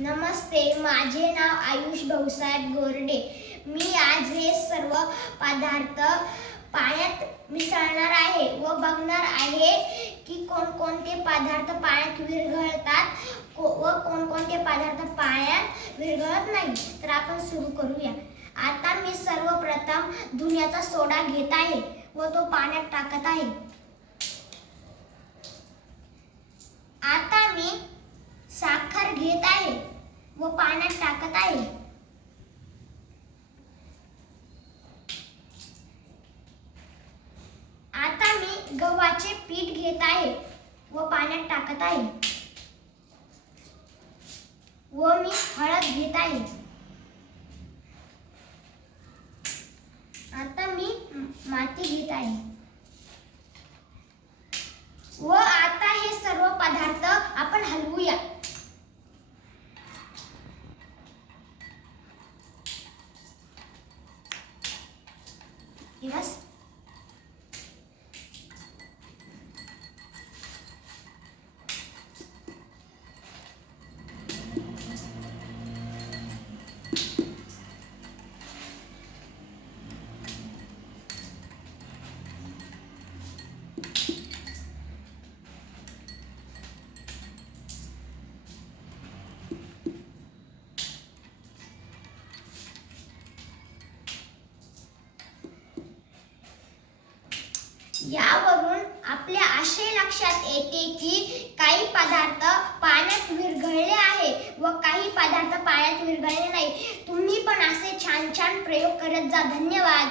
नमस्ते, माझे नाव आयुष भाऊसाहेब गोरडे. मी आज हे सर्व पदार्थ पाण्यात मिसळणार आहे व बघणार आहे की कोणकोणते पदार्थ पाण्यात विरघळतात व कोणकोणते पदार्थ पाण्यात विरघळत नाही. तर आपण सुरू करूया. आता मी सर्वप्रथम धुण्याचा सोडा घेत आहे व तो पाण्यात टाकत आहे. आता मी साखर घेत आहे व पाण्यात टाकत आहे. आता मी गव्हाचे पीठ घेत आहे व पाण्यात टाकत आहे व मी हळद घेत आहे. आता मी माती घेत आहे व आता हे सर्व पदार्थ आपण हलवूया. बस यावरून आपल्या असे लक्षात येते की काही पदार्थ पाण्यात विरघळले आहे व काही पदार्थ पाण्यात विरघळले नाही. तुम्ही पण असे छान छान प्रयोग करत जा. धन्यवाद.